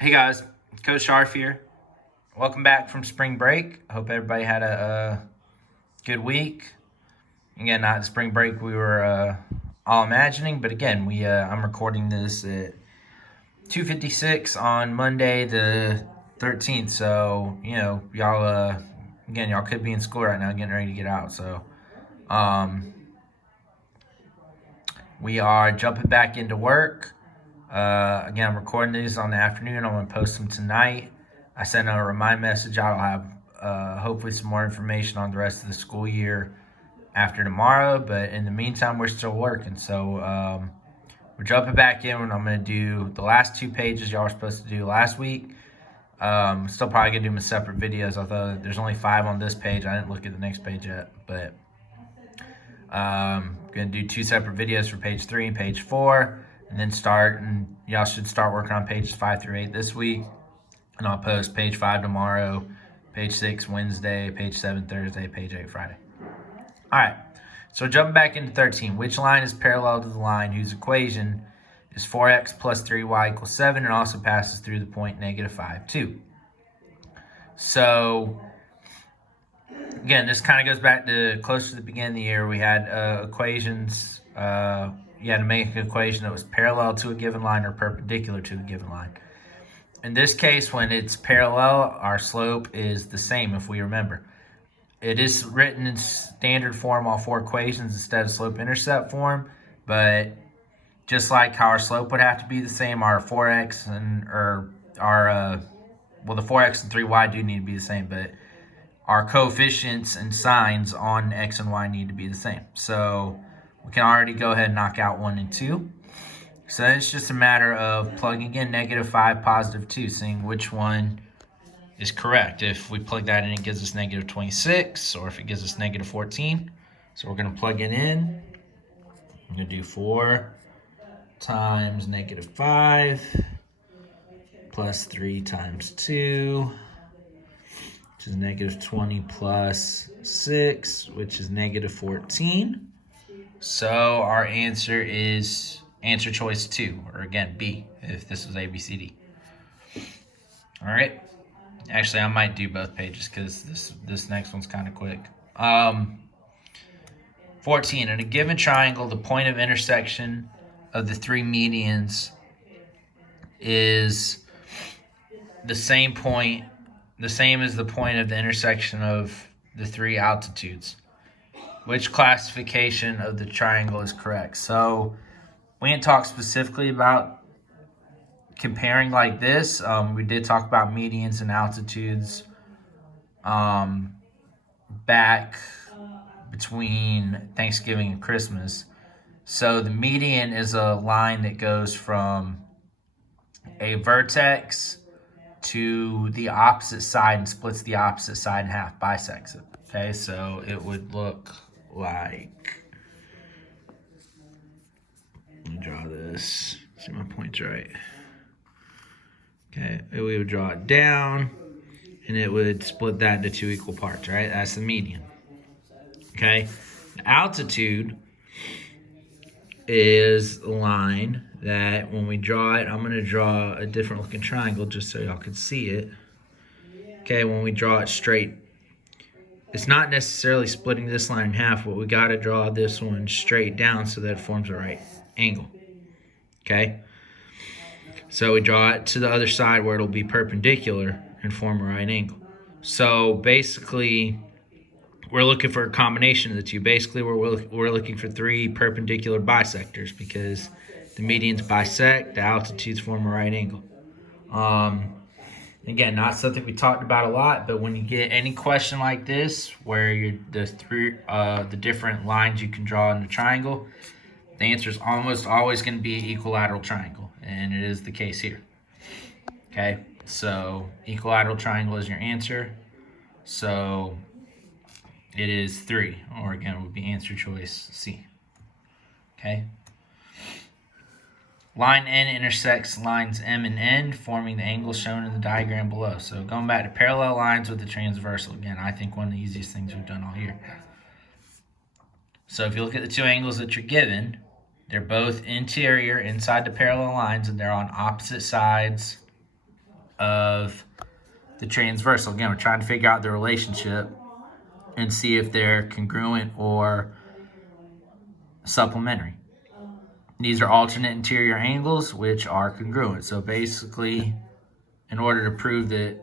Hey guys, Coach Sharf here. Welcome back from spring break. I hope everybody had a good week. Again, not the spring break we were all imagining, but again, I'm recording this at 2:56 on Monday the 13th. So y'all y'all could be in school right now, getting ready to get out. So um, we are jumping back into work. Again, I'm recording these on the afternoon. I'm going to post them tonight. I sent a remind message out. I'll have hopefully some more information on the rest of the school year after tomorrow. But in the meantime, we're still working. So we're jumping back in and I'm going to do the last 2 pages y'all were supposed to do last week. Still probably going to do them in separate videos, although there's only 5 on this page. I didn't look at the next page yet. But going to do 2 separate videos for page 3 and page 4. And then y'all should start working on pages 5 through 8 this week. And I'll post page 5 tomorrow, page 6 Wednesday, page 7 Thursday, page 8 Friday. All right, so jumping back into 13. Which line is parallel to the line whose equation is 4x plus 3y equals 7 and also passes through the point -5, 2? So, again, this kind of goes back to close to the beginning of the year. We had equations. You had to make an equation that was parallel to a given line or perpendicular to a given line. In this case, when it's parallel, our slope is the same, if we remember. It is written in standard form, all 4 equations, instead of slope-intercept form, but just like how our slope would have to be the same, our 4x the 4x and 3y do need to be the same, but our coefficients and signs on x and y need to be the same. So we can already go ahead and knock out 1 and 2. So then it's just a matter of plugging in -5, +2, seeing which one is correct. If we plug that in, it gives us -26, or if it gives us -14. So we're going to plug it in. I'm going to do 4 times -5 plus 3 times 2, which is -20 plus 6, which is -14. So our answer is answer choice 2, or again, B, if this was A, B, C, D. All right. Actually, I might do both pages because this next one's kind of quick. 14. In a given triangle, the point of intersection of the 3 medians is the same as the point of the intersection of the 3 altitudes. Which classification of the triangle is correct? So we didn't talk specifically about comparing like this. We did talk about medians and altitudes back between Thanksgiving and Christmas. So the median is a line that goes from a vertex to the opposite side and splits the opposite side in half, bisects it. Okay, so it would look like, let me draw this, see my point's right. Okay, we would draw it down and it would split that into 2 equal parts, right? That's the median. Okay, the altitude is a line that when we draw it, I'm going to draw a different looking triangle just so y'all can see it. Okay, when we draw it straight, it's not necessarily splitting this line in half, but we got to draw this one straight down so that it forms a right angle. Okay? So we draw it to the other side where it'll be perpendicular and form a right angle. So basically, we're looking for a combination of the two. Basically, we're looking for 3 perpendicular bisectors because the medians bisect, the altitudes form a right angle. Again, not something we talked about a lot, but when you get any question like this, where the different lines you can draw in the triangle, the answer is almost always going to be equilateral triangle, and it is the case here. Okay, so equilateral triangle is your answer. So it is 3, or again, it would be answer choice C. Okay. Line N intersects lines M and N, forming the angle shown in the diagram below. So going back to parallel lines with the transversal. Again, I think one of the easiest things we've done all year. So if you look at the 2 angles that you're given, they're both interior, inside the parallel lines, and they're on opposite sides of the transversal. Again, we're trying to figure out the relationship and see if they're congruent or supplementary. These are alternate interior angles, which are congruent. So basically, in order to prove that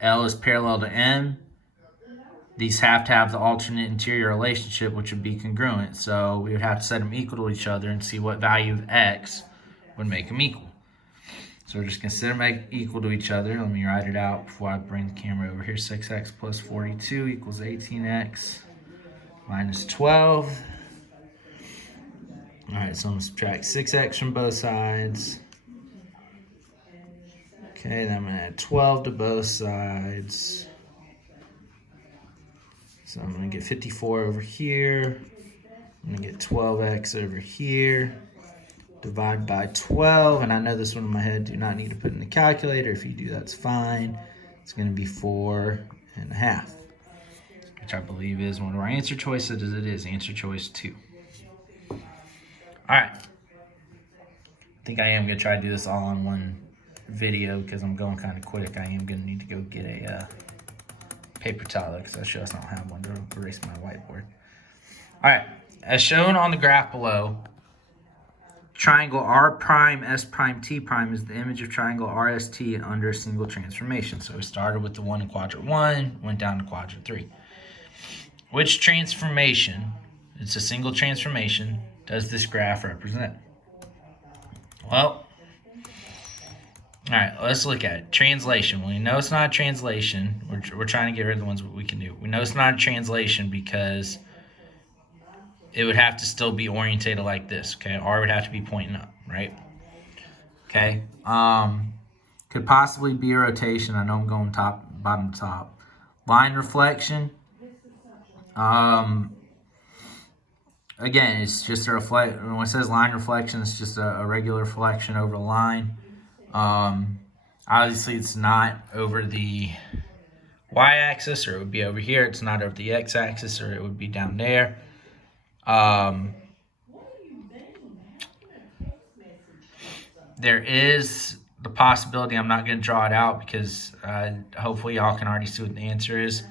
L is parallel to M, these have to have the alternate interior relationship, which would be congruent. So we would have to set them equal to each other and see what value of X would make them equal. So we're just going to set them equal to each other. Let me write it out before I bring the camera over here. 6x plus 42 equals 18x minus 12. All right, so I'm going to subtract 6x from both sides. Okay, then I'm going to add 12 to both sides. So I'm going to get 54 over here. I'm going to get 12x over here. Divide by 12, and I know this one in my head, do not need to put in the calculator. If you do, that's fine. It's going to be 4.5, which I believe is one of our answer choices. It is answer choice 2. All right. I think I am going to try to do this all in one video because I'm going kind of quick. I am going to need to go get a paper towel because I just don't have one to erase my whiteboard. All right. As shown on the graph below, triangle R prime, S prime, T prime is the image of triangle RST under a single transformation. So we started with the one in quadrant 1, went down to quadrant 3. Which transformation, it's a single transformation, does this graph represent? Well, all right, let's look at it. Translation. Well, we know it's not a translation. We're trying to get rid of the ones we can do. We know it's not a translation because it would have to still be orientated like this, okay? R would have to be pointing up, right? Okay. Could possibly be a rotation. I know I'm going top, bottom, top. Line reflection. Again, it's just a reflect. When it says line reflection, it's just a regular reflection over a line. Obviously, it's not over the y-axis, or it would be over here. It's not over the x-axis, or it would be down there. There is the possibility, I'm not going to draw it out because hopefully y'all can already see what the answer is.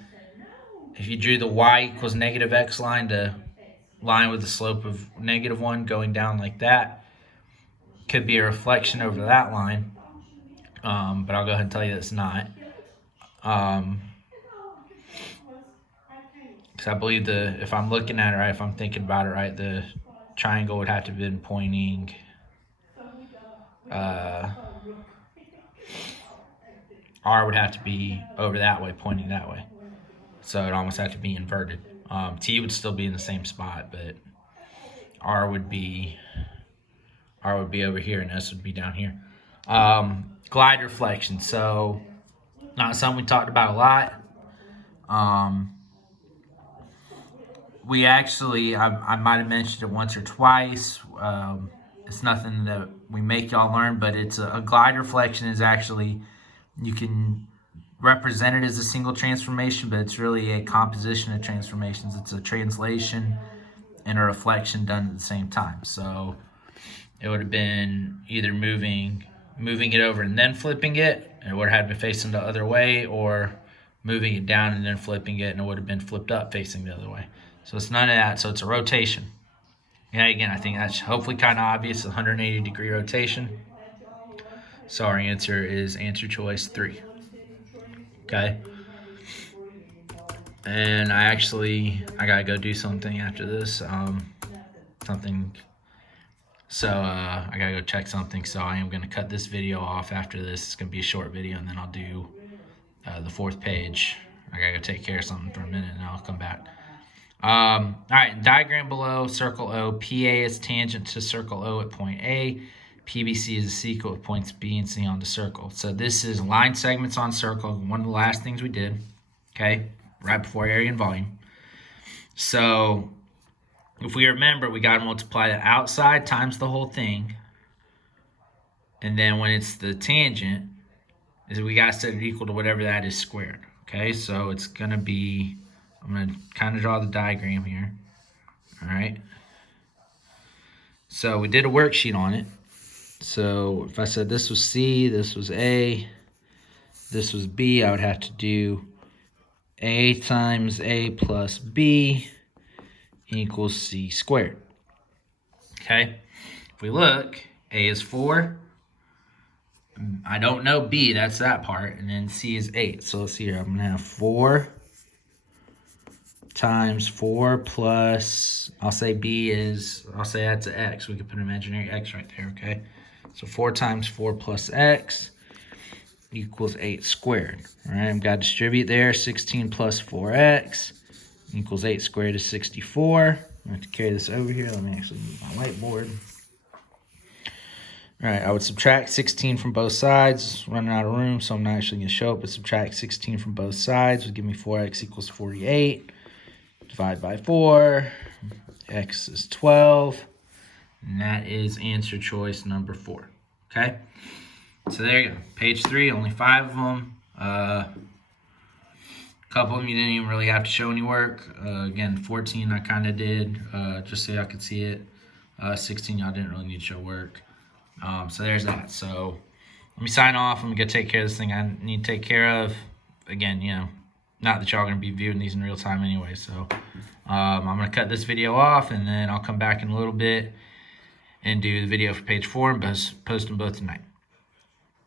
If you drew the y equals negative x line to line with the slope of -1 going down like that, could be a reflection over that line, but I'll go ahead and tell you it's not. Because I believe if I'm looking at it right, if I'm thinking about it right, the triangle would have to have been pointing R would have to be over that way, pointing that way. So it almost had to be inverted. T would still be in the same spot, but R would be over here and S would be down here. Glide reflection. So not something we talked about a lot. We actually, I might have mentioned it once or twice. It's nothing that we make y'all learn, but it's a glide reflection is actually, you can represent it as a single transformation, but it's really a composition of transformations. It's a translation and a reflection done at the same time. So it would have been either moving it over and then flipping it, and it would have been facing the other way, or moving it down and then flipping it, and it would have been flipped up facing the other way. So it's none of that. So it's a rotation. And again, I think that's hopefully kind of obvious, 180-degree rotation. So our answer is answer choice 3. Okay. And I gotta go do something after this. So I gotta go check something. So I am gonna cut this video off after this. It's gonna be a short video, and then I'll do the 4th page. I gotta go take care of something for a minute, and I'll come back. All right, diagram below, circle O. PA is tangent to circle O at point A. PBC is a sequel at points B and C on the circle. So this is line segments on circle, one of the last things we did, okay, right before area and volume. So if we remember, we got to multiply the outside times the whole thing. And then when it's the tangent, we got to set it equal to whatever that is squared. Okay, so it's going to be, I'm going to kind of draw the diagram here. All right. So we did a worksheet on it. So if I said this was C, this was A, this was b, I would have to do a times a plus b equals c squared. Okay, if we look, a is 4. I don't know b, that's that part, and then c is 8. So let's see here, I'm going to have 4 times 4 plus, I'll say that's an x. We could put an imaginary x right there, okay? So 4 times 4 plus x equals 8 squared. All right, I've got to distribute there. 16 plus 4x equals 8 squared is 64. I'm going to have to carry this over here. Let me actually move my whiteboard. All right, I would subtract 16 from both sides. Running out of room, so I'm not actually going to show it, but subtract 16 from both sides would give me 4x equals 48. Divide by 4. X is 12. And that is answer choice number 4. Okay? So there you go. Page 3, only 5 of them. A couple of them you didn't even really have to show any work. Again, 14 I kind of did, just so y'all could see it. 16 y'all didn't really need to show work. So there's that. So let me sign off. I'm going to go take care of this thing I need to take care of. Again, you know, not that y'all are going to be viewing these in real time anyway. So I'm going to cut this video off, and then I'll come back in a little bit and do the video for page 4 and post them both tonight.